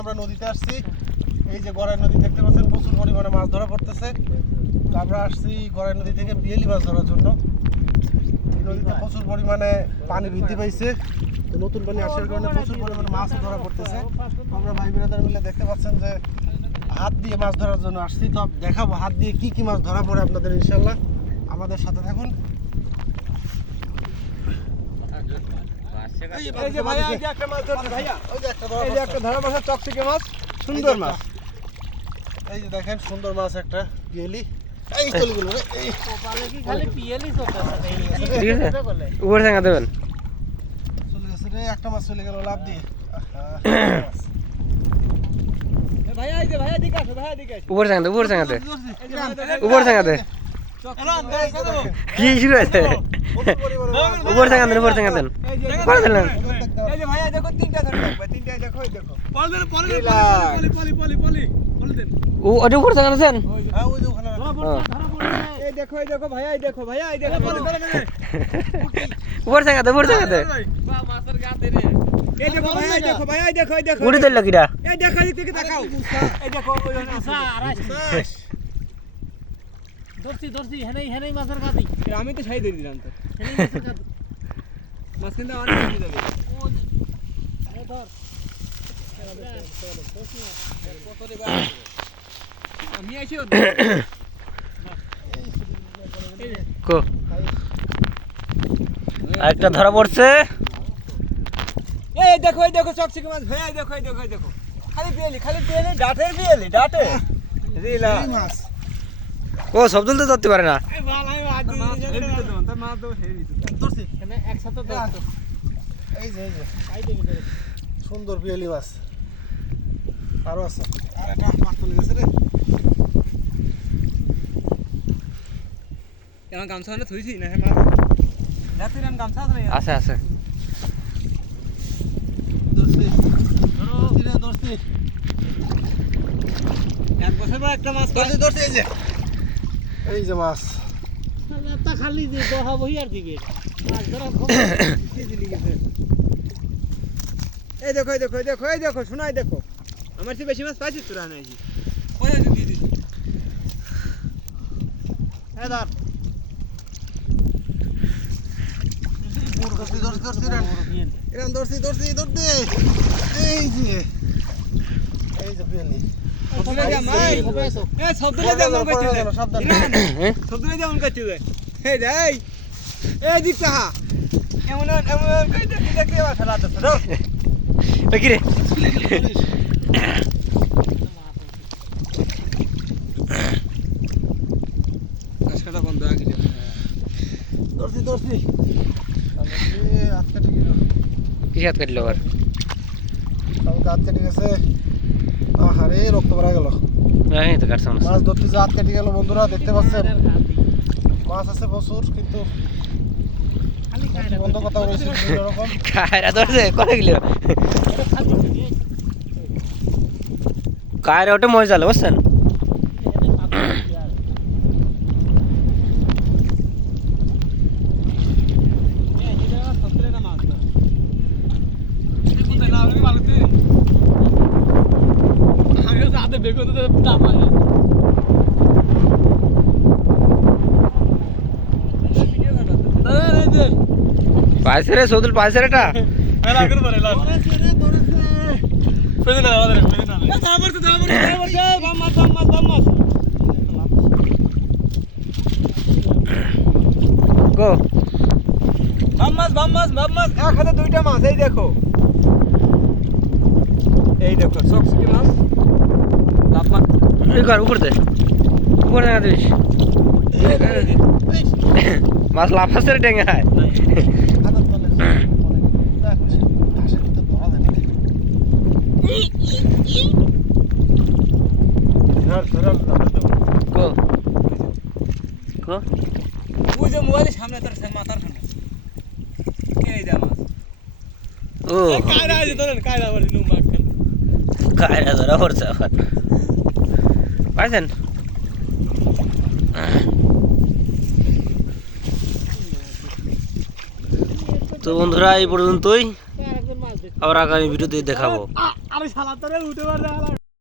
আমরা নদীতে আসছি, এই যে গড়াই নদী দেখতে পাচ্ছেন, প্রচুর পরিমাণে মাছ ধরা পড়তেছে। তো আমরা আসছি গড়াই নদী থেকে বিয়েলি মাছ ধরার জন্য। এই নদীতে প্রচুর পরিমাণে পানি বৃদ্ধি পাইছে, তো নতুন পানি আসার কারণে প্রচুর পরিমাণে মাছ ধরা পড়তেছে। আমরা ভাই বোনেদের মিলে দেখতে পাচ্ছেন যে হাত দিয়ে মাছ ধরার জন্য আসছি। তো দেখাবো হাত দিয়ে কি কি মাছ ধরা পড়ে আপনাদের, ইনশাল্লাহ আমাদের সাথে থাকুন। সুন্দর মাছ, এই যে দেখেন সুন্দর মাছ একটা পিয়েলি। এই চলে গেল রে, এই কপালে কি খালি পিয়েলি চলতেছে। উপরে জায়গা দেবেন, চলে গেছে রে, একটা মাছ চলে গেল লাভ দিয়ে। ভাইয়া এই যে ভাইয়া দিকে আসো, ভাইয়া দিকে আসো। উপরে জায়গা দে, উপরে জায়গা দে, উপরে জায়গা দে। কি শুরু হয়েছে? উপরে জায়গা দেন, উপরে জায়গা দেন। করে দিলেন। এই যে ভাইয়া দেখো তিনটা ধরে রাখবে, তিনটা দেখো, এই দেখো। পলি দেন। ও ওটা উপরে জায়গা দেন। হ্যাঁ ওই যে ওখানে এই দেখো, এই দেখো ভাইয়া, এই দেখো ভাইয়া, এই দেখো পলি ধরে দে। উপরে জায়গা দে, উপরে জায়গা দে। বাহ মাছের গা দে রে। এই দেখো ভাইয়া, এই দেখো ভাইয়া, এই দেখো, এই দেখো। গুড়ি দিল কিরা? এই দেখো এদিক থেকে তাকাও। এই দেখো ওই আছে আড়াইশ। দর্শি হেনেই মাছের গা দি। আমি তো ছাই দিয়ে দিলাম তো। হেনেই মাছের গা। মাছ কিন্তু অনেক বেশি যাবে। এই ধর। আমি আইছি ও কো একটা ধরা পড়ছে। এই দেখো, এই দেখো চকচকে মাছ ভাই, এই দেখো, এই দেখো, এই দেখো। খালি পিয়েলি, ডাটের পিয়েলি, ডাটে। রিলা মাছ। ও সব তুলতে ধরতে পারে না। এই ভাই আমি মাছ দিয়ে দিতে দেব, তার মাছ দাও সেই দিতে। ধরছি। এখানে একসাথে ধরছো। এই যে আই দেবি ধরে। সুন্দর পিয়েলি মাছ। আরো আছে। আরে এটা মাছ তুলে গেছে রে। এখন গামছা না থইছি না হে মাছ। রাতের আন গামছা আছে না? আছে আছে। ধরছি। এক বছর পর একটা মাছ ধরছি, এই যে মাছ। তা খালি যে দহা বহি আর দিবে মাছ ধরা খুব ইজি গেছে। এই দেখো, এই দেখো, এই দেখো, এই দেখো, শোনাই দেখো। আমার চেয়ে বেশি মাছ পাইছিস তোরা নাকি? ওই যে দিদি। এই ধর। ধরছি রে। এরকম ধরছি। এই যে পিয়েলি। কিরে ধরছি। কি হাত কাটলো আবার? হাত কেটে গেছে। আহারে রক্ত বেড়া গেল। এই তো কাটছে না। মাছ ধরতে যে হাত কেটে গেল বন্ধুরা, দেখতে পাচ্ছেন মাছ আছে প্রচুর, কিন্তু বন্ধ কথা বলেছি বিভিন্ন রকম। কায়রা ধরছে করে গেল। কায়রা ওটা মজা জালে বুঝছেন? পাইছে রে সৌদুল, পাইছে রে এটা। গো বাম মাছ এক হাতে দুইটা মাছ। এই দেখো চকচকি মাছ। লাভ মাছ এই কর উপর দে, উপরে না দিস। মাছ লাভ আছে রে ডেঙ্গায়। গো গো ওই যে মোবাইলের সামনে তার মাথার সামনে এই দা মাছ। ও কায়রা আছে ধরেন, কায়রা আবার নুম মাছ খান। কায়রা ধরা পড়ছে আবার। পাইছেন? তো বন্ধুরা এই পর্যন্তই, আবার আগামী ভিডিওতে দেখাবো। আরে শালা তোরে উঠে পারে